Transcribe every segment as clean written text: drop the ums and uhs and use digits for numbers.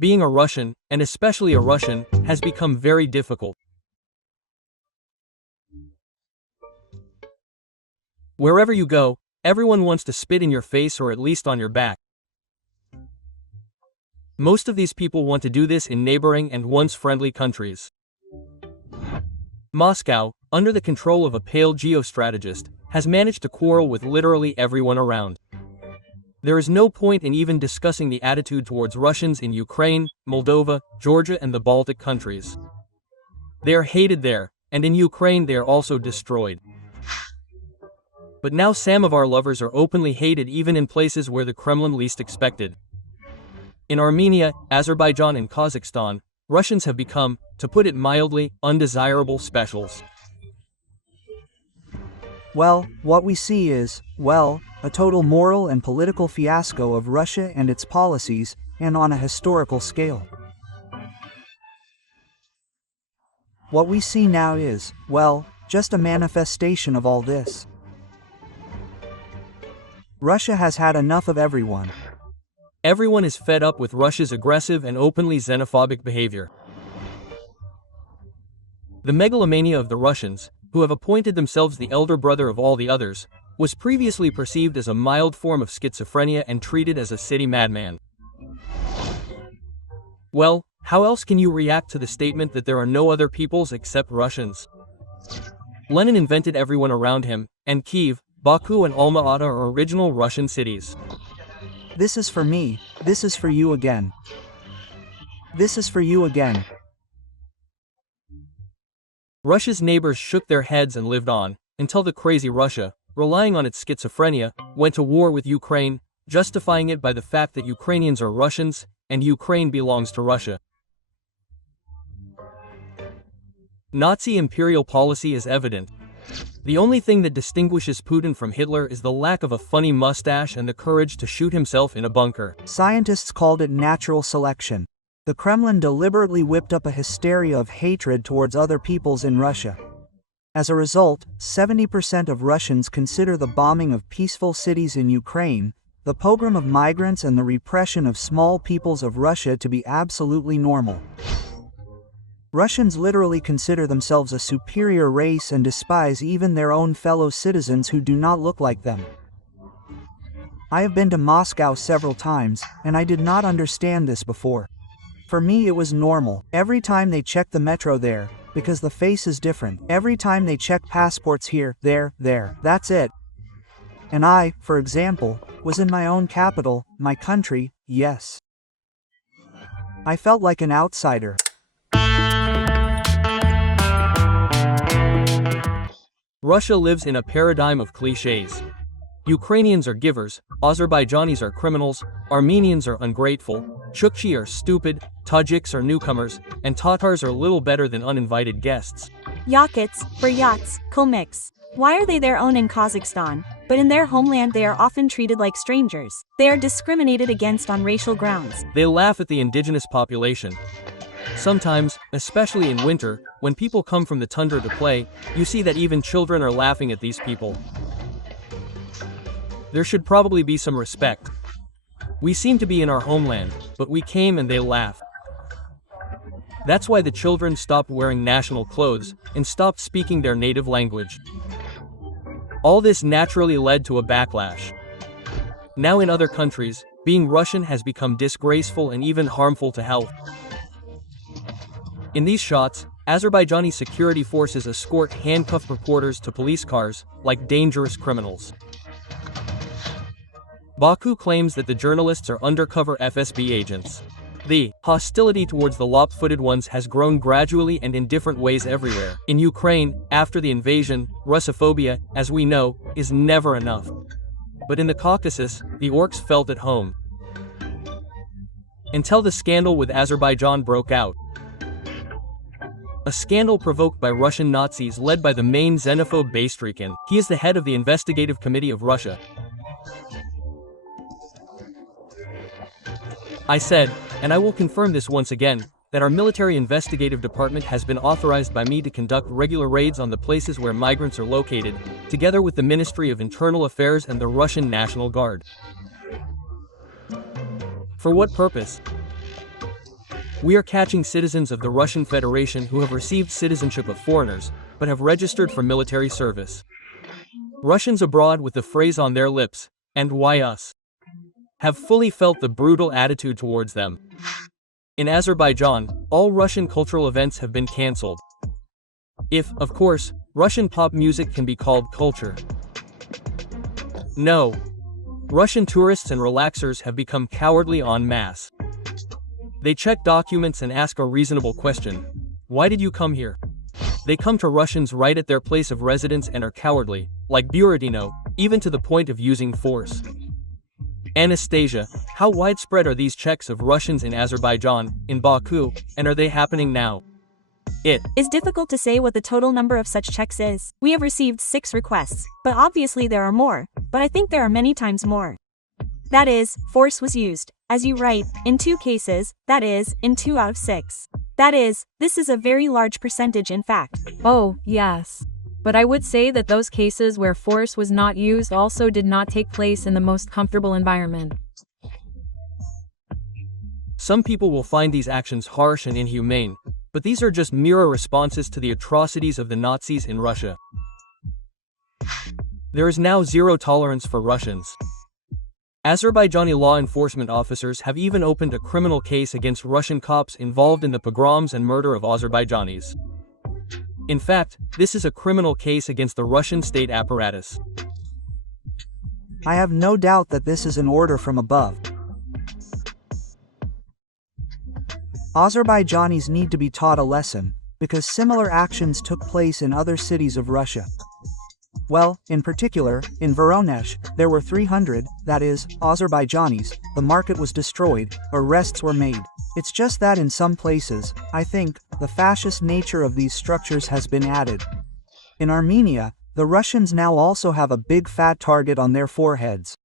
Being a Russian, and especially a Russian, has become very difficult. Wherever you go, everyone wants to spit in your face or at least on your back. Most of these people want to do this in neighboring and once friendly countries. Moscow, under the control of a pale geostrategist, has managed to quarrel with literally everyone around. There is no point in even discussing the attitude towards Russians in Ukraine, Moldova, Georgia and the Baltic countries. They are hated there, and in Ukraine they are also destroyed. But now Samovar lovers are openly hated even in places where the Kremlin least expected. In Armenia, Azerbaijan and Kazakhstan, Russians have become, to put it mildly, undesirable specials. Well, what we see is, well, a total moral and political fiasco of Russia and its policies, and on a historical scale. What we see now is, well, just a manifestation of all this. Russia has had enough of everyone. Everyone is fed up with Russia's aggressive and openly xenophobic behavior. The megalomania of the Russians, who have appointed themselves the elder brother of all the others, was previously perceived as a mild form of schizophrenia and treated as a city madman. Well, how else can you react to the statement that there are no other peoples except Russians? Lenin invented everyone around him, and Kiev, Baku and Alma-Ata are original Russian cities. This is for me, this is for you again. This is for you again. Russia's neighbors shook their heads and lived on, until the crazy Russia, relying on its schizophrenia, went to war with Ukraine, justifying it by the fact that Ukrainians are Russians, and Ukraine belongs to Russia. Nazi imperial policy is evident. The only thing that distinguishes Putin from Hitler is the lack of a funny mustache and the courage to shoot himself in a bunker. Scientists called it natural selection. The Kremlin deliberately whipped up a hysteria of hatred towards other peoples in Russia. As a result, 70% of Russians consider the bombing of peaceful cities in Ukraine, the pogrom of migrants and the repression of small peoples of Russia to be absolutely normal. Russians literally consider themselves a superior race and despise even their own fellow citizens who do not look like them. I have been to Moscow several times, and I did not understand this before. For me it was normal. Every time they check the metro there, because the face is different. Every time they check passports here, there, that's it. And I, for example, was in my own capital, my country, yes. I felt like an outsider. Russia lives in a paradigm of cliches. Ukrainians are givers, Azerbaijanis are criminals, Armenians are ungrateful, Chukchi are stupid, Tajiks are newcomers, and Tatars are little better than uninvited guests. Yakuts, Buryats, Kalmyks. Why are they their own in Kazakhstan, but in their homeland they are often treated like strangers? They are discriminated against on racial grounds. They laugh at the indigenous population. Sometimes, especially in winter, when people come from the tundra to play, you see that even children are laughing at these people. There should probably be some respect. We seem to be in our homeland, but we came and they laugh. That's why the children stopped wearing national clothes and stopped speaking their native language. All this naturally led to a backlash. Now in other countries, being Russian has become disgraceful and even harmful to health. In these shots, Azerbaijani security forces escort handcuffed reporters to police cars, like dangerous criminals. Baku claims that the journalists are undercover FSB agents. The hostility towards the lop-footed ones has grown gradually and in different ways everywhere. In Ukraine, after the invasion, Russophobia, as we know, is never enough. But in the Caucasus, the orcs felt at home. Until the scandal with Azerbaijan broke out. A scandal provoked by Russian Nazis led by the main xenophobe Bastrykin. He is the head of the Investigative Committee of Russia. I said, and I will confirm this once again, that our military investigative department has been authorized by me to conduct regular raids on the places where migrants are located, together with the Ministry of Internal Affairs and the Russian National Guard. For what purpose? We are catching citizens of the Russian Federation who have received citizenship of foreigners, but have registered for military service. Russians abroad with the phrase on their lips, "And why us?" have fully felt the brutal attitude towards them. In Azerbaijan, all Russian cultural events have been cancelled. If, of course, Russian pop music can be called culture. No. Russian tourists and relaxers have become cowardly en masse. They check documents and ask a reasonable question. Why did you come here? They come to Russians right at their place of residence and are cowardly, like Buratino, even to the point of using force. Anastasia, how widespread are these checks of Russians in Azerbaijan, in Baku, and are they happening now? It is difficult to say what the total number of such checks is. We have received 6 requests, but obviously there are more, but I think there are many times more. That is, force was used, as you write, in 2 cases, that is, in 2 out of 6. That is, this is a very large percentage in fact. Oh, yes. But I would say that those cases where force was not used also did not take place in the most comfortable environment. Some people will find these actions harsh and inhumane, but these are just mirror responses to the atrocities of the Nazis in Russia. There is now zero tolerance for Russians. Azerbaijani law enforcement officers have even opened a criminal case against Russian cops involved in the pogroms and murder of Azerbaijanis. In fact, this is a criminal case against the Russian state apparatus. I have no doubt that this is an order from above. Azerbaijanis need to be taught a lesson, because similar actions took place in other cities of Russia. Well, in particular, in Voronezh, there were 300, that is, Azerbaijanis, the market was destroyed, arrests were made. It's just that in some places, I think, the fascist nature of these structures has been added. In Armenia, the Russians now also have a big fat target on their foreheads.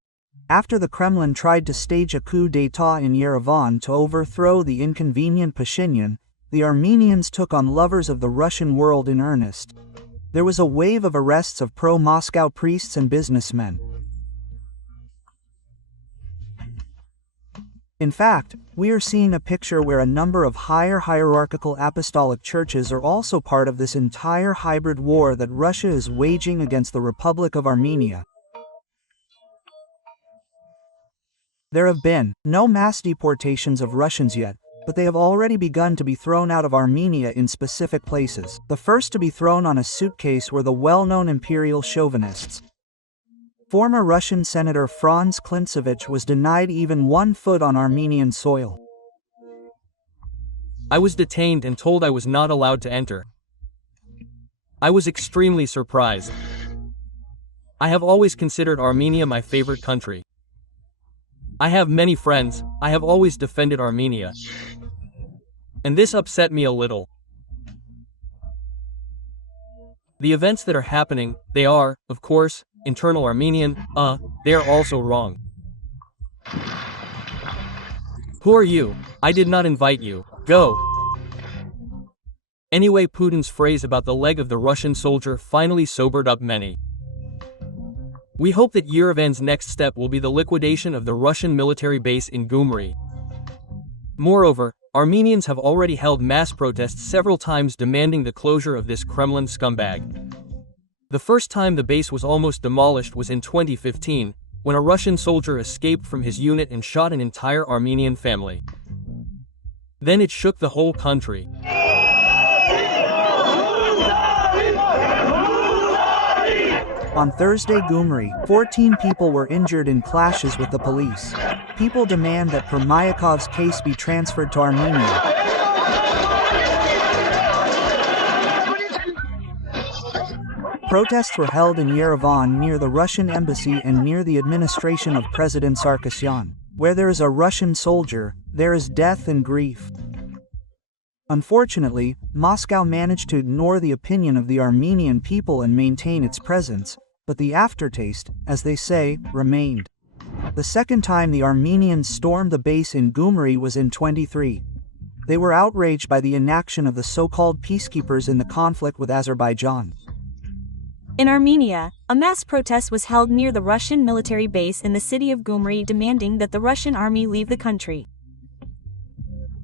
After the Kremlin tried to stage a coup d'état in Yerevan to overthrow the inconvenient Pashinyan, the Armenians took on lovers of the Russian world in earnest. There was a wave of arrests of pro-Moscow priests and businessmen. In fact, we are seeing a picture where a number of higher hierarchical apostolic churches are also part of this entire hybrid war that Russia is waging against the Republic of Armenia. There have been no mass deportations of Russians yet, but they have already begun to be thrown out of Armenia in specific places. The first to be thrown on a suitcase were the well-known imperial chauvinists. Former Russian Senator Franz Klintsevich was denied even 1 foot on Armenian soil. I was detained and told I was not allowed to enter. I was extremely surprised. I have always considered Armenia my favorite country. I have many friends, I have always defended Armenia. And this upset me a little. The events that are happening, they are, of course, internal Armenian, they are also wrong. Who are you? I did not invite you. Go! Anyway, Putin's phrase about the leg of the Russian soldier finally sobered up many. We hope that Yerevan's next step will be the liquidation of the Russian military base in Gyumri. Moreover, Armenians have already held mass protests several times demanding the closure of this Kremlin scumbag. The first time the base was almost demolished was in 2015, when a Russian soldier escaped from his unit and shot an entire Armenian family. Then it shook the whole country. On Thursday, Gyumri, 14 people were injured in clashes with the police. People demand that Permyakov's case be transferred to Armenia. Protests were held in Yerevan near the Russian embassy and near the administration of President Sarkisyan. Where there is a Russian soldier, there is death and grief. Unfortunately, Moscow managed to ignore the opinion of the Armenian people and maintain its presence, but the aftertaste, as they say, remained. The second time the Armenians stormed the base in Gyumri was in 2023. They were outraged by the inaction of the so-called peacekeepers in the conflict with Azerbaijan. In Armenia, a mass protest was held near the Russian military base in the city of Gyumri demanding that the Russian army leave the country.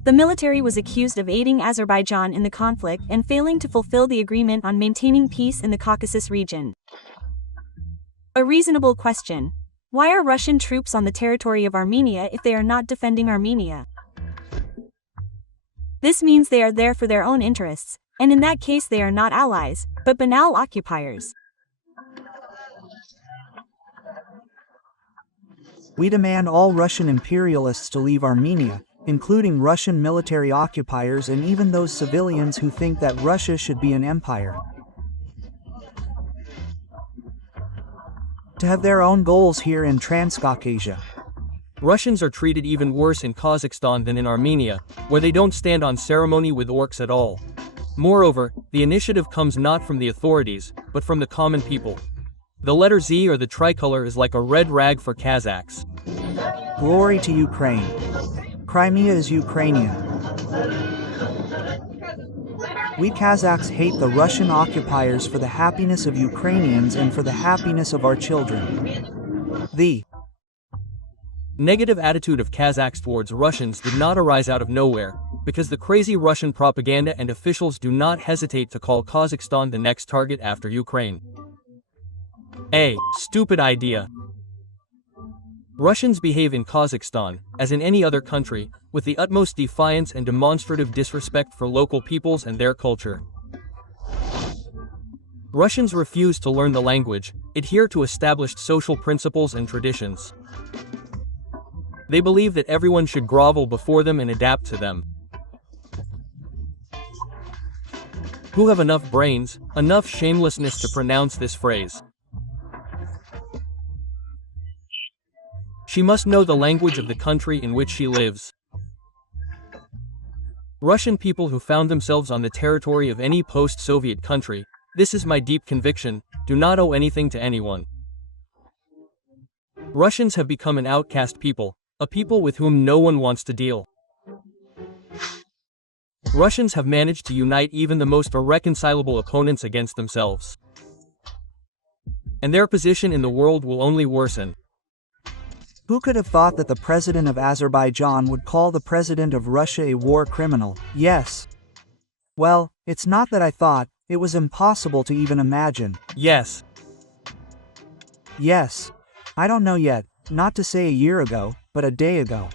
The military was accused of aiding Azerbaijan in the conflict and failing to fulfill the agreement on maintaining peace in the Caucasus region. A reasonable question. Why are Russian troops on the territory of Armenia if they are not defending Armenia? This means they are there for their own interests, and in that case they are not allies, but banal occupiers. We demand all Russian imperialists to leave Armenia, including Russian military occupiers and even those civilians who think that Russia should be an empire. To have their own goals here in Transcaucasia. Russians are treated even worse in Kazakhstan than in Armenia, where they don't stand on ceremony with orcs at all. Moreover, the initiative comes not from the authorities, but from the common people. The letter Z or the tricolor is like a red rag for Kazakhs. Glory to Ukraine. Crimea is Ukrainian. We Kazakhs hate the Russian occupiers for the happiness of Ukrainians and for the happiness of our children. The negative attitude of Kazakhs towards Russians did not arise out of nowhere, because the crazy Russian propaganda and officials do not hesitate to call Kazakhstan the next target after Ukraine. A stupid idea. Russians behave in Kazakhstan, as in any other country, with the utmost defiance and demonstrative disrespect for local peoples and their culture. Russians refuse to learn the language, adhere to established social principles and traditions. They believe that everyone should grovel before them and adapt to them. Who have enough brains, enough shamelessness to pronounce this phrase? She must know the language of the country in which she lives. Russian people who found themselves on the territory of any post-Soviet country, this is my deep conviction, do not owe anything to anyone. Russians have become an outcast people, a people with whom no one wants to deal. Russians have managed to unite even the most irreconcilable opponents against themselves. And their position in the world will only worsen. Who could have thought that the president of Azerbaijan would call the president of Russia a war criminal? Yes. Well, it's not that I thought, it was impossible to even imagine. Yes. Yes. I don't know yet, not to say a year ago, but a day ago.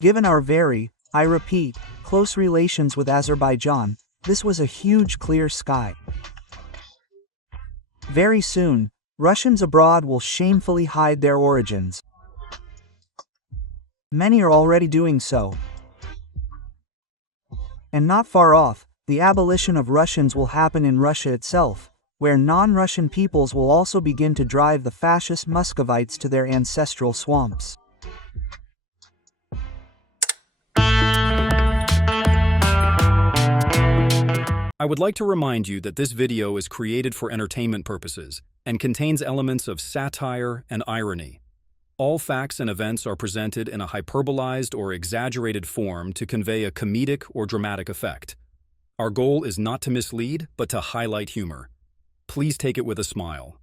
Given our very, I repeat, close relations with Azerbaijan, this was a huge clear sky. Very soon, Russians abroad will shamefully hide their origins. Many are already doing so. And not far off, the abolition of Russians will happen in Russia itself, where non-Russian peoples will also begin to drive the fascist Muscovites to their ancestral swamps. I would like to remind you that this video is created for entertainment purposes and contains elements of satire and irony. All facts and events are presented in a hyperbolized or exaggerated form to convey a comedic or dramatic effect. Our goal is not to mislead, but to highlight humor. Please take it with a smile.